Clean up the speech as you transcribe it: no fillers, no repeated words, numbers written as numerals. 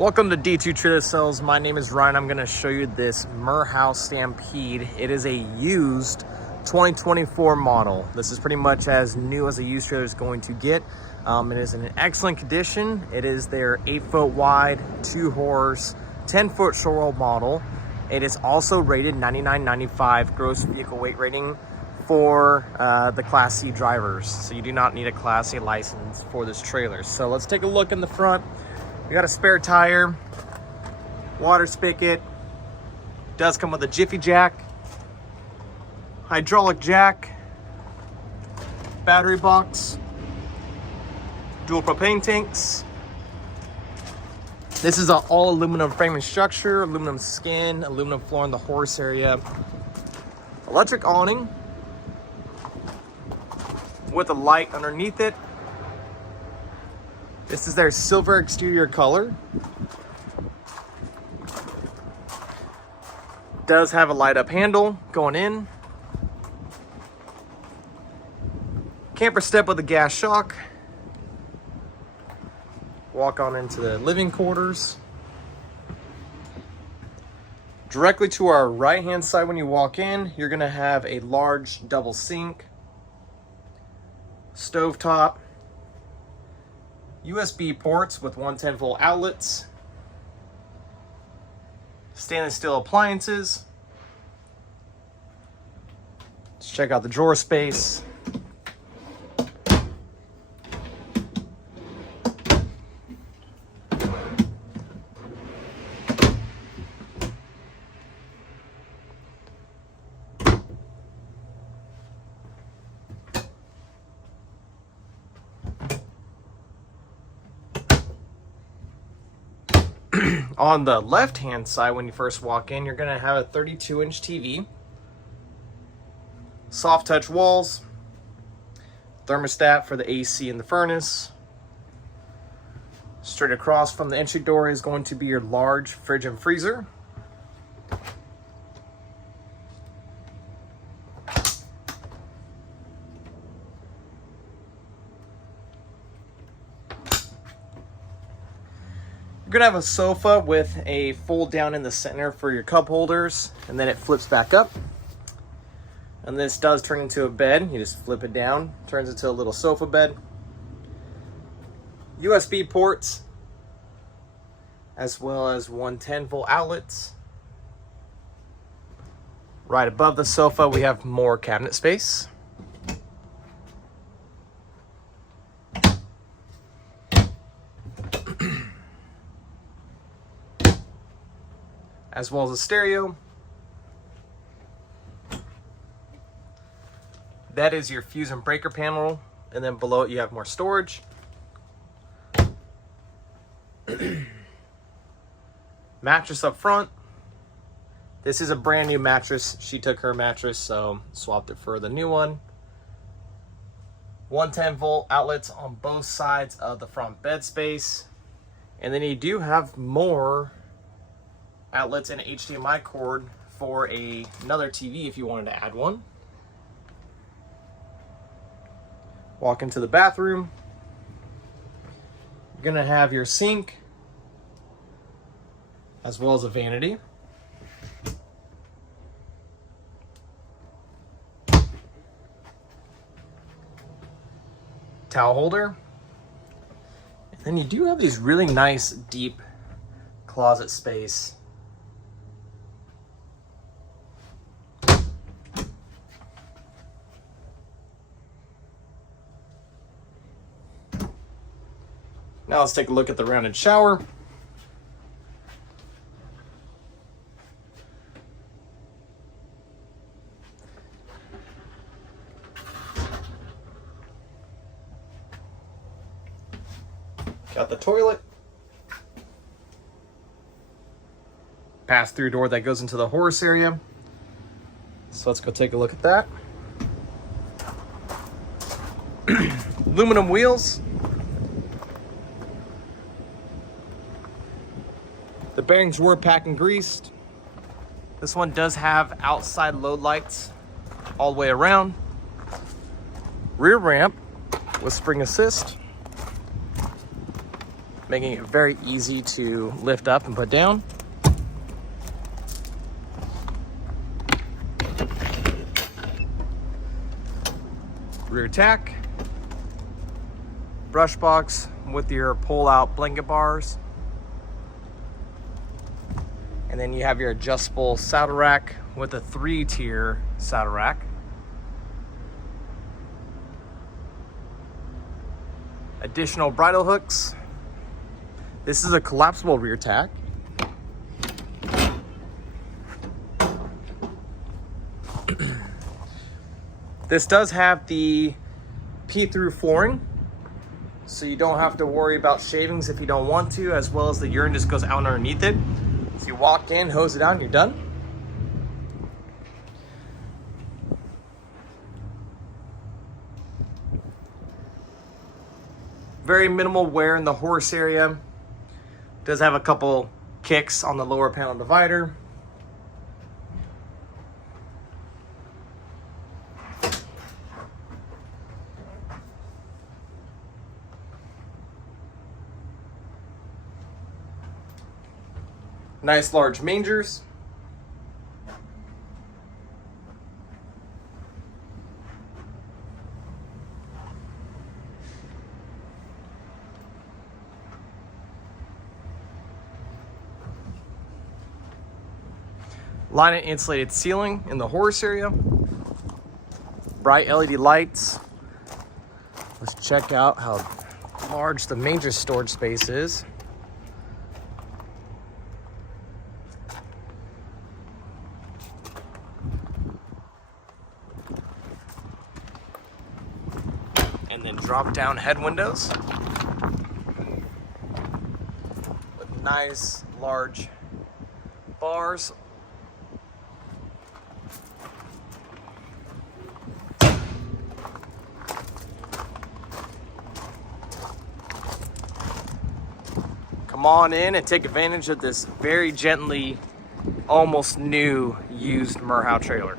Welcome to D2 Trailer Sales. My name is Ryan. I'm going to show you this Merhow Stampede. It is a used 2024 model. This is pretty much as new as a used trailer is going to get. It is in excellent condition. It is their 8-foot wide, 2-horse, 10-foot shortwall model. It is also rated 99.95 gross vehicle weight rating for the Class C drivers. So you do not need a Class A license for this trailer. So let's take a look in the front. We got a spare tire, water spigot, does come with a jiffy jack, hydraulic jack, battery box, dual propane tanks. This is an all aluminum frame and structure, aluminum skin, aluminum floor in the horse area, electric awning with a light underneath it. This is their silver exterior color. Does have a light up handle going in. Camper step with a gas shock. Walk on into the living quarters. Directly to our right hand side when you walk in, you're gonna have a large double sink, stovetop, USB ports with 110-volt outlets, stainless steel appliances. Let's check out the drawer space. On the left-hand side, when you first walk in, you're going to have a 32-inch TV, soft touch walls, thermostat for the AC and the furnace. Straight across from the entry door is going to be your large fridge and freezer. You're gonna have a sofa with a fold down in the center for your cup holders, and then it flips back up. And this does turn into a bed. You just flip it down, turns into a little sofa bed. USB ports, as well as 110-volt outlets. Right above the sofa, we have more cabinet space. As well as a stereo. That is your fuse and breaker panel, and then below it you have more storage. Mattress up front. This is a brand new mattress. She took her mattress, so swapped it for the new one. 110-volt outlets on both sides of the front bed space. And then you do have more outlets and HDMI cord for another TV if you wanted to add one. Walk into the bathroom. You're gonna have your sink as well as a vanity. Towel holder. And then you do have these really nice deep closet space. Now let's take a look at the rounded shower. Got the toilet. Pass-through door that goes into the horse area. So let's go take a look at that. Aluminum wheels. The bearings were packed and greased. This one does have outside load lights all the way around. Rear ramp with spring assist. making it very easy to lift up and put down. Rear tack, brush box with your pull-out blanket bars, and then you have your adjustable saddle rack with a 3-tier saddle rack. Additional bridle hooks. This is a collapsible rear tack. This does have the pee-through flooring, so you don't have to worry about shavings if you don't want to, as well as the urine just goes out underneath it. So you walk in, hose it out, and you're done. Very minimal wear in the horse area. Does have a couple kicks on the lower panel divider. Nice large mangers. Line and insulated ceiling in the horse area. Bright LED lights. Let's check out how large the manger storage space is. And then drop down head windows with nice large bars. Come on in and take advantage of this very gently, almost new used Merhow trailer.